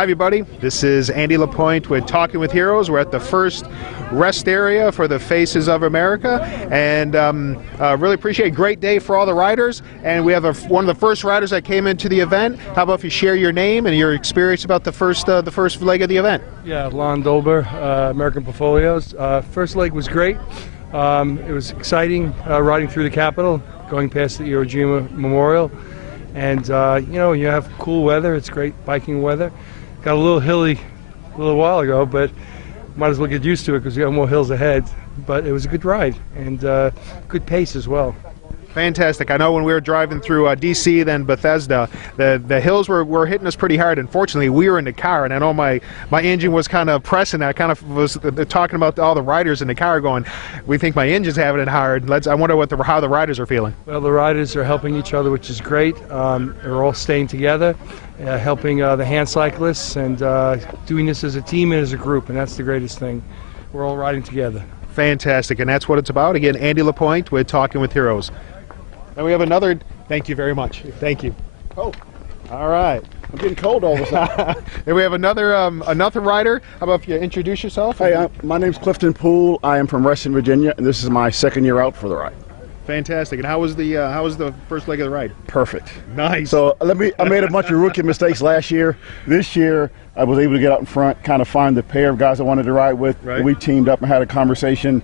Hi everybody, this is Andy LaPointe with Talking with Heroes. We're at the first rest area for the Faces of America, and really appreciate a great day for all the riders. And we have one of the first riders that came into the event. How about if you share your name and your experience about the first leg of the event? Yeah, Lon Dolber, American Portfolios. First leg was great. It was exciting riding through the Capitol, going past the Iwo Jima Memorial. And you know, you have cool weather. It's great biking weather. Got a little hilly a little while ago, but might as well get used to it because we have more hills ahead. But it was a good ride and good pace as well. Fantastic. I know when we were driving through D.C. then Bethesda, the hills were hitting us pretty hard. Unfortunately, we were in the car, and I know my engine was kind of pressing. I kind of was talking about all the riders in the car going, we think my engine's having it hard. I wonder how the riders are feeling. Well, the riders are helping each other, which is great. They're all staying together, helping the hand cyclists, and doing this as a team and as a group, and that's the greatest thing. We're all riding together. Fantastic, and that's what it's about. Again, Andy LaPointe with Talking with Heroes. And we have another, thank you very much. Thank you. Oh, all right. I'm getting cold all of a sudden. And we have another rider. How about if you introduce yourself? Hey, my name's Clifton Poole. I am from Reston, Virginia, and this is my second year out for the ride. Fantastic. And how was the first leg of the ride? Perfect. Nice. So I made a bunch of rookie mistakes last year. This year, I was able to get out in front, kind of find the pair of guys I wanted to ride with. Right. We teamed up and had a conversation.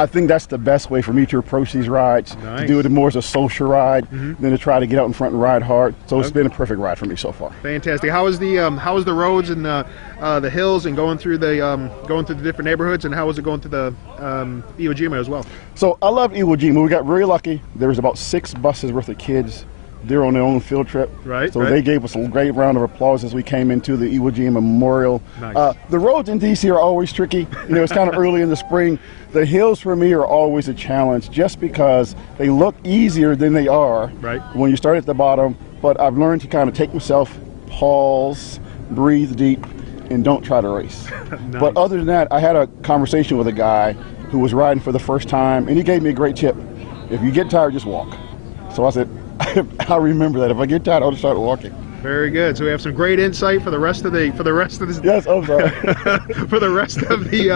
I think that's the best way for me to approach these rides, nice. To do it more as a social ride than to try to get out in front and ride hard. So it's been a perfect ride for me so far. Fantastic. How was the roads and the hills and going through the different neighborhoods, and how was it going through the Iwo Jima as well? So I love Iwo Jima. We got very lucky. There was about 6 buses worth of kids. They're on their own field trip. Right. So they gave us a great round of applause as we came into the Iwo Jima Memorial. Nice. The roads in D.C. are always tricky. You know, it's kind of early in the spring. The hills for me are always a challenge just because they look easier than they are when you start at the bottom. But I've learned to kind of take myself, pause, breathe deep, and don't try to race. Nice. But other than that, I had a conversation with a guy who was riding for the first time, and he gave me a great tip. If you get tired, just walk. So I said, I'll remember that. If I get tired, I'll just start walking. Very good. So we have some great insight for the rest of this. Yes, I'm sorry. For the rest of the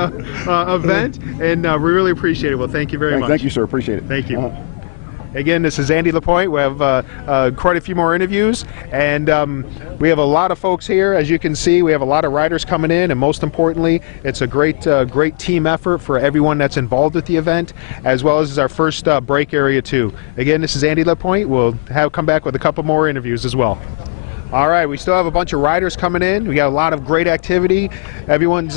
event, and we really appreciate it. Well, thank you very much. Thank you, sir. Appreciate it. Thank you. Again, this is Andy LaPointe. We have quite a few more interviews, and we have a lot of folks here. As you can see, we have a lot of riders coming in, and most importantly, it's a great team effort for everyone that's involved with the event, as well as our first break area too. Again, this is Andy LaPointe. We'll come back with a couple more interviews as well. All right, we still have a bunch of riders coming in. We got a lot of great activity. Everyone's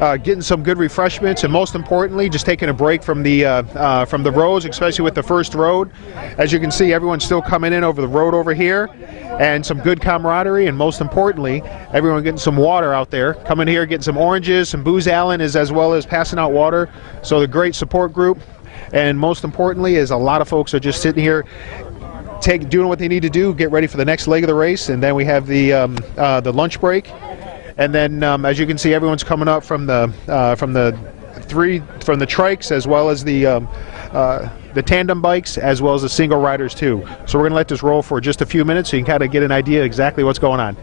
getting some good refreshments, and most importantly, just taking a break from the roads, especially with the first road. As you can see, everyone's still coming in over the road over here, and some good camaraderie, and most importantly, everyone getting some water out there. Coming here, getting some oranges, some Booz Allen, as well as passing out water. So the great support group, and most importantly, is a lot of folks are just sitting here doing what they need to do, get ready for the next leg of the race, and then we have the lunch break, and then as you can see, everyone's coming up from the trikes, as well as the tandem bikes, as well as the single riders too. So we're going to let this roll for just a few minutes so you can kind of get an idea exactly what's going on.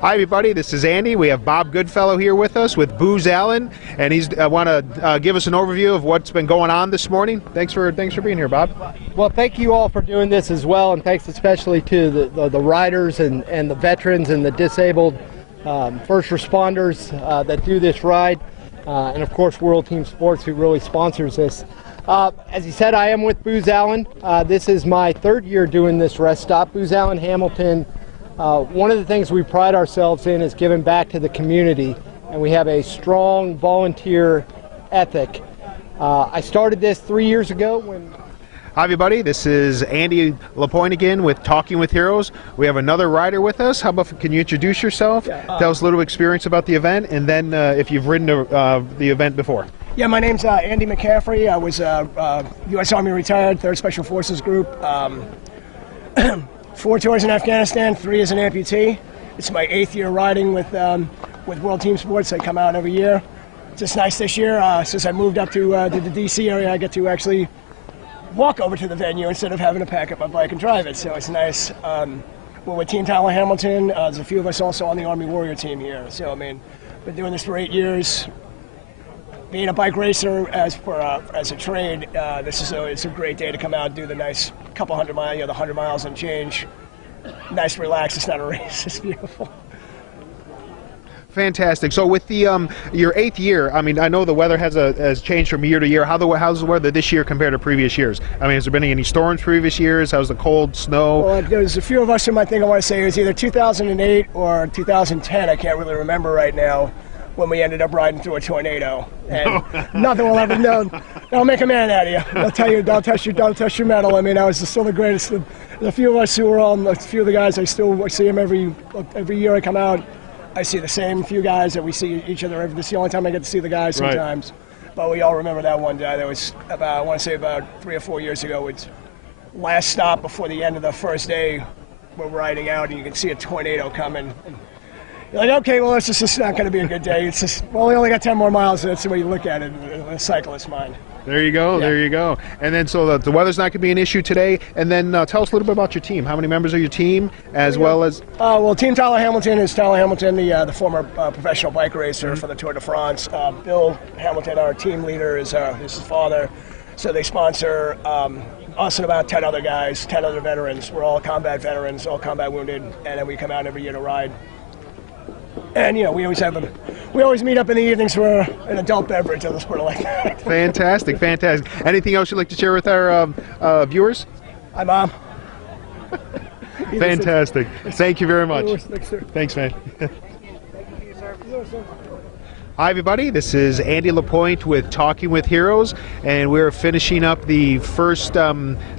Hi everybody, this is Andy. We have Bob Goodfellow here with us with Booz Allen, and he's want to give us an overview of what's been going on this morning. Thanks for being here, Bob. Well, thank you all for doing this as well, and thanks especially to the riders and the veterans and the disabled first responders that do this ride, and of course World Team Sports, who really sponsors this. As you said, I am with Booz Allen. This is my third year doing this rest stop. Booz Allen Hamilton, one of the things we pride ourselves in is giving back to the community, and we have a strong volunteer ethic. I started this 3 years ago when... Hi everybody, this is Andy Lapointe again with Talking with Heroes. We have another rider with us. How about, can you introduce yourself, tell us a little experience about the event, and then if you've ridden the event before. Yeah, my name's Andy McCaffrey. I was U.S. Army retired, 3rd Special Forces Group. 4 tours in Afghanistan, 3 as an amputee. It's my 8th year riding with World Team Sports. I come out every year. It's just nice this year. Since I moved up to the D.C. area, I get to actually walk over to the venue instead of having to pack up my bike and drive it. So it's nice. We're with Team Tyler Hamilton. There's a few of us also on the Army Warrior team here. So I mean, been doing this for 8 years. Being a bike racer as a trade, it's a great day to come out and do the nice couple 100 miles, the 100 miles and change. Nice, relax. It's not a race. It's beautiful. Fantastic. So with the your 8th year, I mean, I know the weather has changed from year to year. How's the weather this year compared to previous years? I mean, has there been any storms previous years? How's the cold, snow? Well, there's a few of us who might think I want to say it was either 2008 or 2010. I can't really remember right now, when we ended up riding through a tornado, and nothing will ever know. They'll make a man out of you. They'll tell you, don't touch your metal. I mean, I was still the greatest. The few of us who were on, a few of the guys, I see them every year I come out. I see the same few guys that we see each other every. This is the only time I get to see the guys sometimes. Right. But we all remember that one day. That was about, I want to say about 3 or 4 years ago. It's last stop before the end of the first day. We're riding out, and you can see a tornado coming. And you're like, okay, well, it's just not going to be a good day. It's just, well, we only got 10 more miles. That's the way you look at it in a cyclist's mind. There you go. Yeah. There you go. And then, so the weather's not going to be an issue today. And then tell us a little bit about your team. How many members are your team, as well as? Well, Team Tyler Hamilton is Tyler Hamilton, the former professional bike racer for the Tour de France. Bill Hamilton, our team leader, is his father. So they sponsor us and about 10 other guys, 10 other veterans. We're all combat veterans, all combat wounded, and then we come out every year to ride. And we always meet up in the evenings for an adult beverage. Let's put it like that. Fantastic, fantastic. Anything else you'd like to share with our viewers? Hi, Mom. Fantastic. Thank you very much. Thanks, man. Hi everybody, this is Andy Lapointe with Talking with Heroes, and we're finishing up the first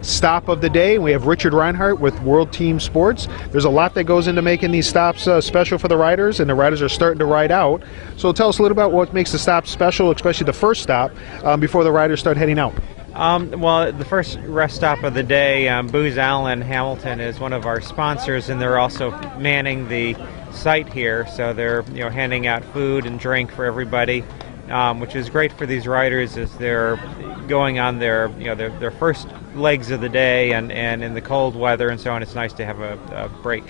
stop of the day. We have Richard Reinhardt with World Team Sports. There's a lot that goes into making these stops special for the riders, and the riders are starting to ride out. So tell us a little about what makes the stop special, especially the first stop, before the riders start heading out. Well, the first rest stop of the day, Booz Allen Hamilton is one of our sponsors, and they're also manning the site here, so they're handing out food and drink for everybody, which is great for these riders as they're going on their their first legs of the day, and in the cold weather and so on. It's nice to have a break.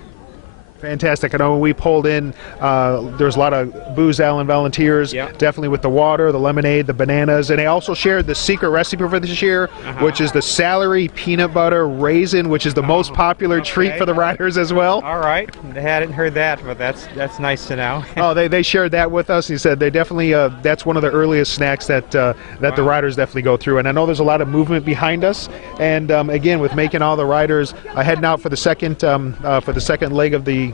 Fantastic. I know when we pulled in, there's a lot of Booz Allen volunteers, definitely with the water, the lemonade, the bananas, and they also shared the secret recipe for this year, which is the celery peanut butter raisin, which is the most popular treat for the riders as well. All right. I hadn't heard that, but that's nice to know. Oh, they shared that with us. He said they definitely, that's one of the earliest snacks that the riders definitely go through. And I know there's a lot of movement behind us, and again, with making all the riders heading out for the second leg of the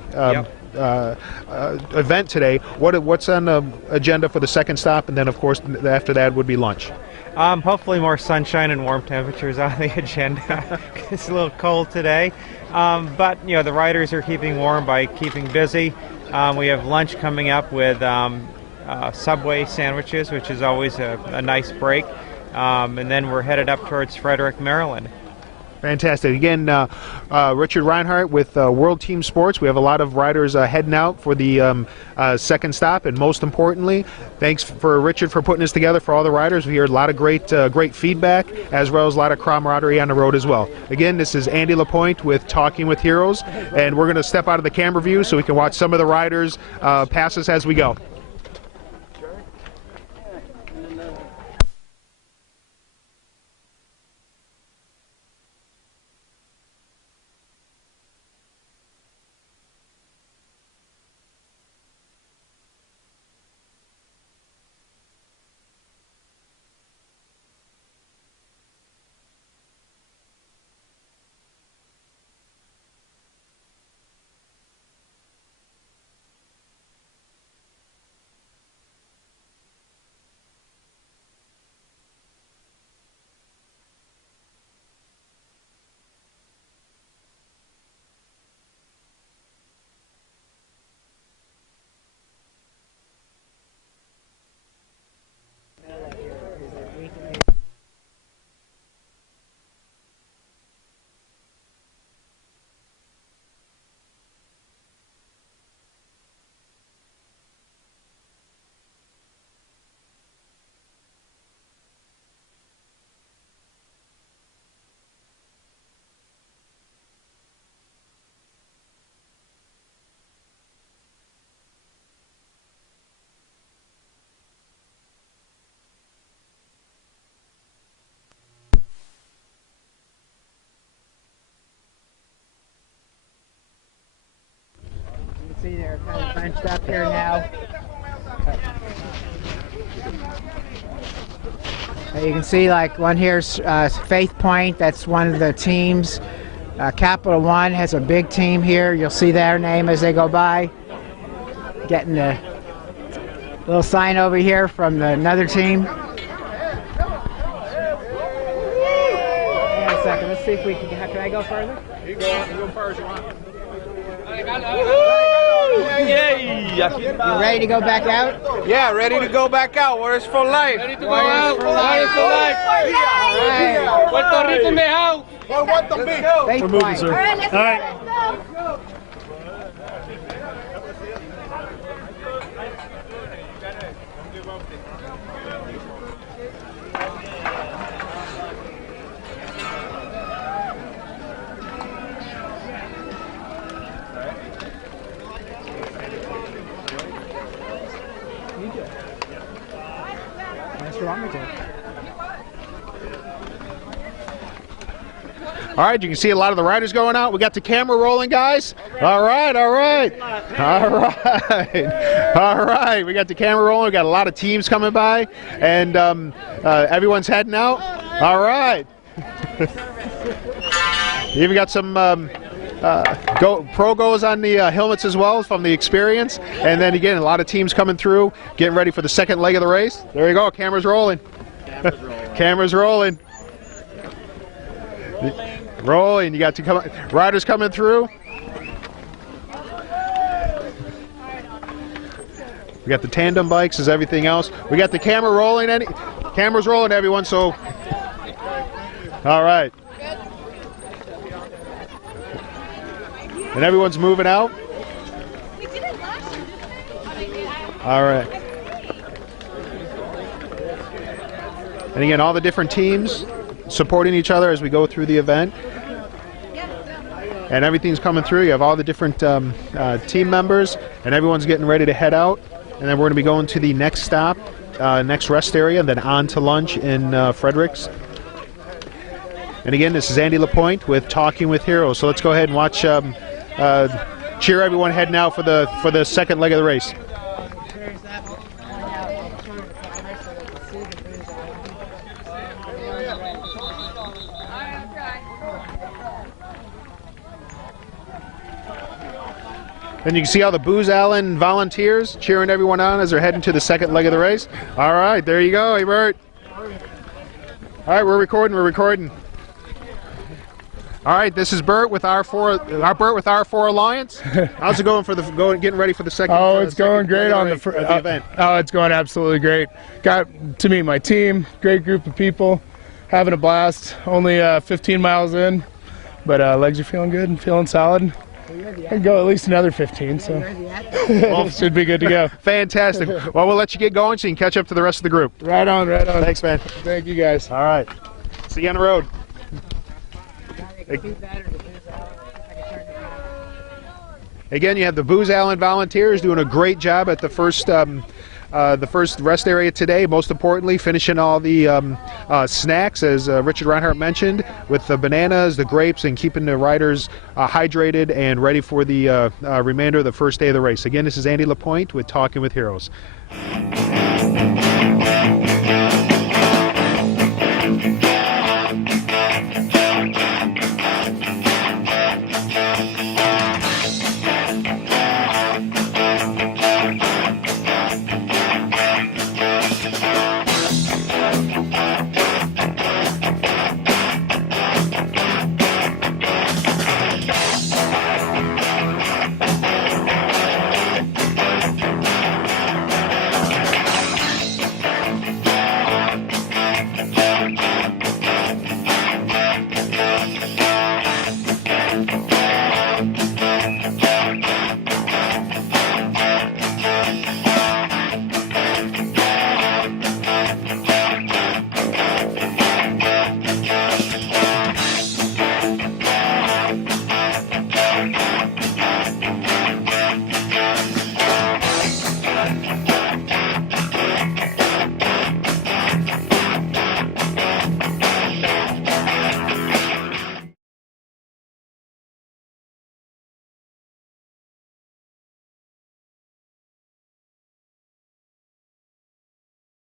event today. What's on the agenda for the second stop, and then of course after that would be lunch? Hopefully more sunshine and warm temperatures on the agenda. It's a little cold today, but the riders are keeping warm by keeping busy. We have lunch coming up with Subway sandwiches, which is always a nice break, and then we're headed up towards Frederick, Maryland. Fantastic. Again, Richard Reinhardt with World Team Sports. We have a lot of riders heading out for the second stop, and most importantly, thanks for Richard for putting this together for all the riders. We heard a lot of great feedback, as well as a lot of camaraderie on the road as well. Again, this is Andy Lapointe with Talking with Heroes, and we're going to step out of the camera view so we can watch some of the riders pass us as we go. Bunched up here now. You can see like one here's Faith Point. That's one of the teams. Capital One has a big team here. You'll see their name as they go by. Getting a little sign over here from another team. Hang on a second. Let's see if we can I go further? You go far as you want. You ready to go back out? Yeah, ready to go back out. Warriors for life. Ready to go out. Warriors for life. Puerto Rico in the house. Faith Point. All right. All right, you can see a lot of the riders going out. We got the camera rolling, guys. All right. We got the camera rolling. We got a lot of teams coming by, and everyone's heading out. All right. You even got some pro goes on the helmets as well from the experience, and then again a lot of teams coming through, getting ready for the second leg of the race. There you go. Camera's rolling. Camera's rolling. Rolling. You got riders coming through. We got the tandem bikes as everything else. We got the camera rolling. Camera's rolling, everyone. So, all right. And everyone's moving out. All right. And again, all the different teams supporting each other as we go through the event. And everything's coming through. You have all the different team members, and everyone's getting ready to head out. And then we're going to be going to the next stop, next rest area, and then on to lunch in Fredericks. And again, this is Andy LaPointe with Talking with Heroes. So let's go ahead and watch, cheer everyone heading out for the second leg of the race. And you can see all the Booz Allen volunteers cheering everyone on as they're heading to the second leg of the race. All right, there you go, hey Bert. All right, we're recording. All right, this is Bert with R4 Alliance. How's it going getting ready for the second? Oh, it's going great on the event. Oh, it's going absolutely great. Got to meet my team, great group of people, having a blast. Only 15 miles in, but legs are feeling good and feeling solid. I can go at least another 15, so well, should be good to go. Fantastic. Well, we'll let you get going so you can catch up to the rest of the group. Right on. Thanks, man. Thank you, guys. All right. See you on the road. Again, you have the Booz Allen volunteers doing a great job at the first rest area today. Most importantly, finishing all the snacks, as Richard Reinhardt mentioned, with the bananas, the grapes, and keeping the riders hydrated and ready for the remainder of the first day of the race. Again, this is Andy LaPointe with Talking with Heroes.